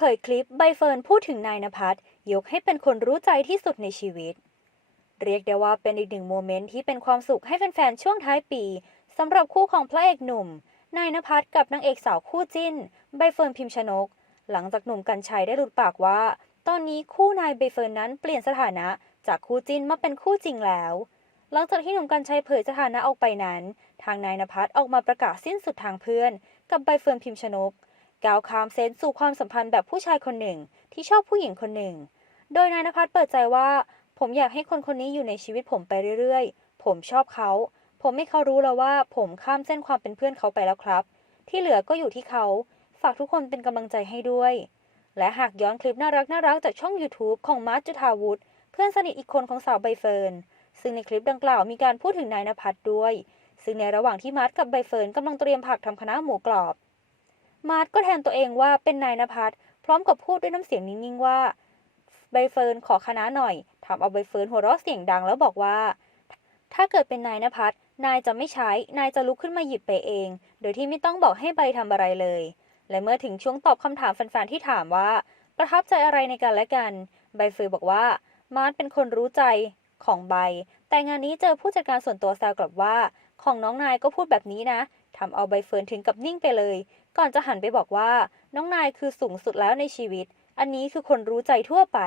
เผยคลิปใบเฟิร์นพูดถึงนายนภัสยกให้เป็นคนรู้ใจที่สุดในชีวิต เรียกได้ว่าเป็นอีกหนึ่งโมเมนต์ที่เป็นความสุขให้แฟนๆ ช่วงท้ายปีสำหรับคู่ของพระเอกหนุ่ม นายนภัสกับนางเอกสาวคู่จิ้น ใบเฟิร์นพิมชนก หลังจากหนุ่มกัญชัยได้หลุดปากว่า ตอนนี้คู่นายใบเฟิร์นนั้นเปลี่ยนสถานะจากคู่จิ้นมาเป็นคู่จริงแล้ว หลังจากที่หนุ่มกัญชัยเผยสถานะออกไปนั้น ทางนายนภัสออกมาประกาศสิ้นสุดทางเพื่อน กับใบเฟิร์นพิมชนก ก้าวข้ามเซนสู่ความสัมพันธ์แบบผู้ชายคนหนึ่ง ที่ชอบผู้หญิงคนหนึ่ง โดยนายนภัสเปิดใจว่า ผมอยากให้คนคนนี้อยู่ในชีวิตผมไปเรื่อยๆ ผมชอบเขา ผมให้เขารู้แล้วว่า ผมข้ามเส้นความเป็นเพื่อนเขาไปแล้วครับ ที่เหลือก็อยู่ที่เขา ฝากทุกคนเป็นกำลังใจให้ด้วย และหากย้อนคลิปน่ารักน่ารักจากช่อง YouTube ของมาร์จุธาวุฒิเพื่อนสนิทอีกคนของสาวใบเฟิร์นซึ่งในคลิปดังกล่าวมีการพูดถึงนายนภัสด้วย ซึ่งในระหว่างที่มาร์ทกับใบเฟิร์นกำลังเตรียมผักทำคณะหมูกรอบ มาร์ทก็แทนตัวเองว่าเป็นนายนภัสพร้อมกับพูดด้วยน้ำเสียงนิ่งๆว่าใบเฟิร์นขอคณะหน่อยทำเอาใบเฟิร์นหัวเราะเสียงดังแล้วบอกว่า ถ้าเกิดเป็นนายนภัสนายจะไม่ใช้ นายจะลุกขึ้นมาหยิบไปเอง โดยที่ไม่ต้องบอกให้ใบทำอะไรเลย และเมื่อถึงช่วงตอบคำถามแฟนๆที่ถามว่า ประทับใจอะไรในกันและกัน ใบเฟิร์นบอกว่า มาร์ทเป็นคนรู้ใจของใบ แต่งานนี้เจอผู้จัดการส่วนตัวแซวกลับว่า ของน้องนายก็พูดแบบนี้นะทำเอาใบเฟิร์นถึงกับนิ่งไปเลย ก่อนจะหันไปบอกว่า น้องนายคือสูงสุดแล้วในชีวิต อันนี้คือคนรู้ใจทั่วไป